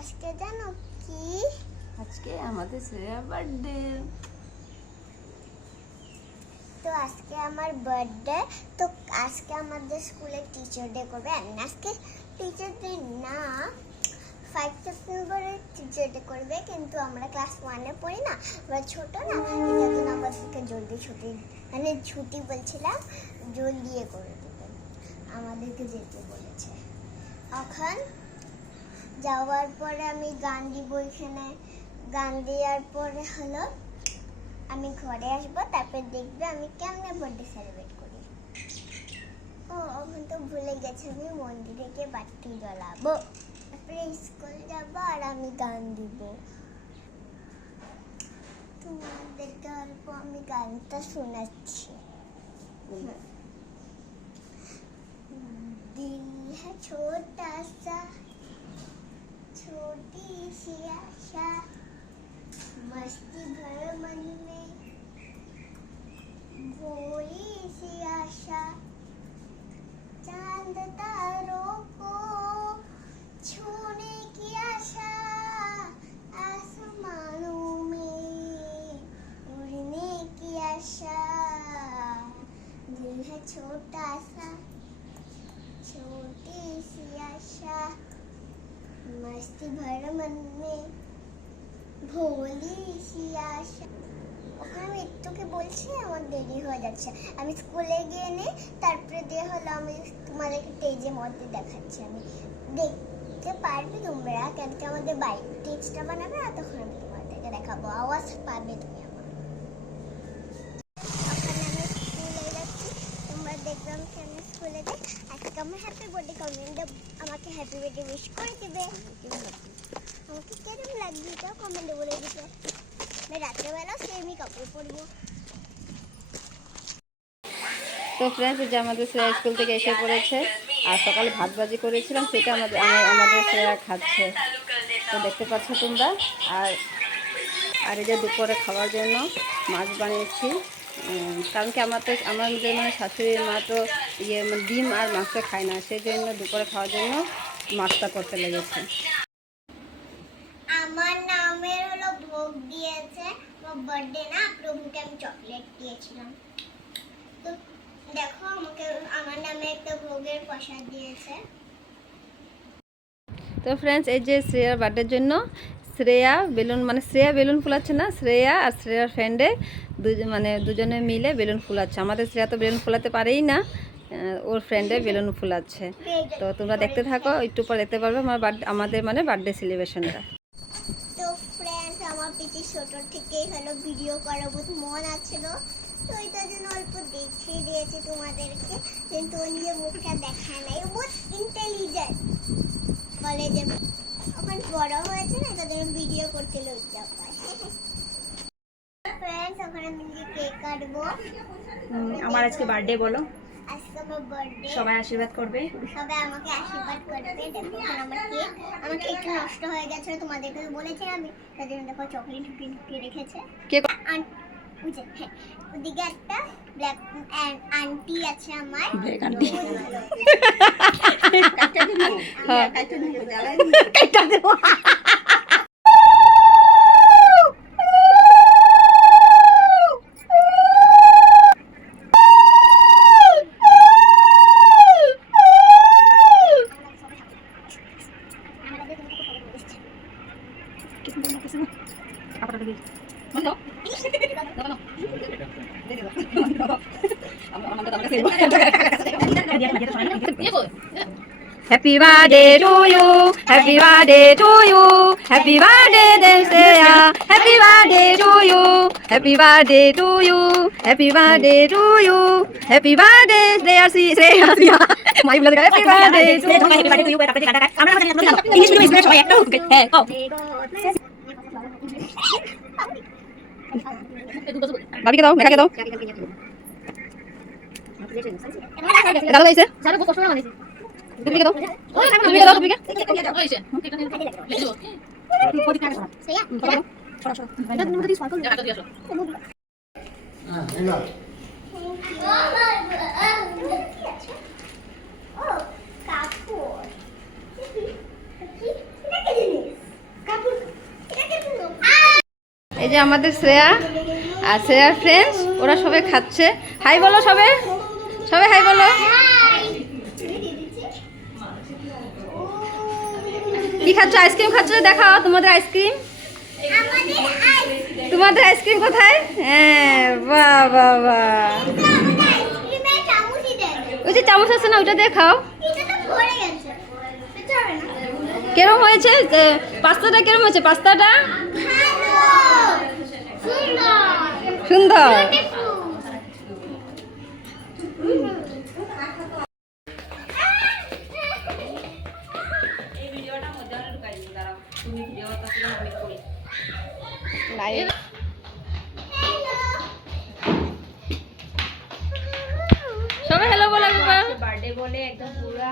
আজকে জানো কি, আজকে আমাদের শ্রেয়ার বার্থডে। তো আজকে আমার বার্থডে। তো আজকে আমাদের স্কুলে টিচার ডে করবে। আজকে টিচার ডে না, 5 সেপ্টেম্বরে টিচার ডে করবে, কিন্তু আমরা ক্লাস 1-এ পড়ি না, আমরা ছোট না, এই জন্য আমাদেরকে জলদি ছুটি, মানে ছুটি বলছিলাম, জলদি করে দেবেন, আমাদেরকে যেতে বলেছে। এখন যাওয়ার পরে আমি গান দিব এখানে, গান দেওয়ার পরে হলো আমি ঘরে আসবো, তারপর দেখবে আমি কেমনে বার্থডে সেলিব্রেট করি। ও এখন তো ভুলে গেছি, আমি মন্দিরে গিয়ে বাতি জ্বলাবো, তারপরে স্কুল যাবো আর আমি গান দিব। তোমাদেরকে অল্প আমি গানটা শোনাচ্ছি। दिल है छोटा सा, छोटी सी आशा, मस्ती भर मन में भोली सी आशा, चांद तारों को छूने की आशा, आसमानों में उड़ने की आशा, दिल है छोटा सा, छोटी सी आशा, मस्ती भर मन में भोली सी आशा। ওখানে আমি একটুকে বলছি, আমার দেরি হয়ে যাচ্ছে, আমি স্কুলে গিয়ে নে, তারপরে দিয়ে হলো আমি তোমাদেরকে স্টেজের মধ্যে দেখাচ্ছি। আমি দেখতে পারবে তোমরা, কেন কি আমাদের বাইক স্টেজটা বানাবে, আর তখন আমি তোমাদেরকে দেখাবো, আওয়াজ পাবে তুমি আমার। ওখানে আমি স্কুলে যাচ্ছি, তোমরা দেখবে আমি কেমন স্কুলে যাই। আজকে আমার হ্যাপি বার্থডে, কমেন্টে আমাকে হ্যাপি বার্থডে উইশ করে দেবে। আমাকে কেমন লাগবে এটাও কমেন্টে বলে দিবে। আমি রাত্রেবেলা সেমই কাপড় পরবো। তো ফ্রেন্ডস, যে আমাদের শ্রেয়া স্কুল থেকে এসে পড়েছে, আর সকালে ভাত ভাজি করেছিলাম, সেটা আমাদের শ্রেয়া খাচ্ছে। তো দেখতে পাচ্ছ তোমরা। আর আর এই যে দুপুরে খাওয়ার জন্য মাছ বানিয়েছি, কারণ কি আমাদের মানে শাশুড়ি মা তো ডিম আর মাংস খায় না, সেই জন্য দুপুরে খাওয়ার জন্য মাছটা করতে লেগেছে। আমার নামের হলো ভোগ দিয়েছে, বার্থডে না, প্রভুকে আমি চকলেট দিয়েছিলাম। তো দেখো আমাকে আমার নামে একটা ভোগের প্রসাদ দিয়েছে। তো ফ্রেন্ডস, এই যে শ্রেয়ার বার্থডের জন্য শ্রেয়া বেলুন ফুলাচ্ছে না, শ্রেয়া আর শ্রেয়ার ফ্রেন্ডে দুজনে মিলে বেলুন ফুলাচ্ছে। আমাদের শ্রেয়া তো বেলুন ফুলাতে পারেই না, ওর ফ্রেন্ডে বেলুন ফুলাচ্ছে। তো তোমরা দেখতে থাকো, একটু পর দেখতে পারবে আমাদের বার্থডে সেলিব্রেশনটা। তো ফ্রেন্ডস, আমার পিছু ছোট থেকেই হলো ভিডিও করার বহুত মন আছিল, তো এটার জন্য অল্প দেখিয়ে দিয়েছি তোমাদেরকে, কিন্তু ও নিজের মুখটা দেখায় নাই। ও বহুত ইন্টেলিজেন্ট, বলে যে এখন বড় হয়েছে না, এটার জন্য ভিডিও করতে লজ্জা পায়। ফ্রেন্ডস, ওখানে আমি কেক কাটবো। আমার আজকে বার্থডে বলো, আজকে আমার বার্থডে, সবাই আশীর্বাদ করবে, সবাই আমাকে আশীর্বাদ করবে। দেখো এখন আমার কেক নষ্ট হয়ে গেছে, তোমাদেরকে বলেছি আমি, তার জন্য দেখো চকলেট ঢুকিয়ে রেখেছে। হ্যাঁ, ওদিকে একটা ব্ল্যাক আন্টি আছে আমার, black aunty. Happy birthday to you, happy birthday to you, happy birthday dear Shreya, happy birthday to you, happy birthday to you, happy birthday to you, happy birthday dear Shreya, my brother, happy birthday to you. English medium স্কুলে সবাই একটা ওকে হ্যাঁ কও ভাবিকে দাও, মেকাকে দাও, দাদা গাইছে স্যার বহুত কষ্ট করে তুমি দাও, তুমি দাও, তুমি হইছে শ্রেয়া সরা সরা এটা তুমি মধ্যে সার্কেল জায়গা দিয়ে আসো। হ্যাঁ এলো ও কাপড় কি এটা কি জিনিস এই যে আমাদের শ্রেয়া আর শ্রেয়ার ফ্রেন্ডস, ওরা সবাই খাচ্ছে। হাই বলো সবে, সবাই হাই বলো। কি খাচ্ছ? আইসক্রিম খাচ্ছ? দেখাও তোমাদের আইসক্রিম। তোমাদের আইসক্রিম কোথায়? হ্যাঁ, বাহ বাহ বাহ। ওই যে চামচ আছে না, ওইটা দিয়ে খাও। কেরম হয়েছে পাস্তাটা? কেরম হয়েছে পাস্তাটা? সুন্দর। সবাই হ্যালো বলো বাবা। বার্থডে বলে একদম পুরা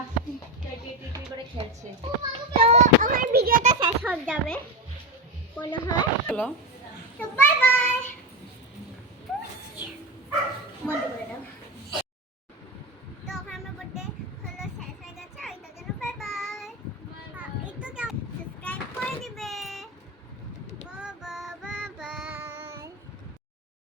করে খেলছে। তো আমার ভিডিওটা শেষ হয়ে যাবে বলো। হয় বলো।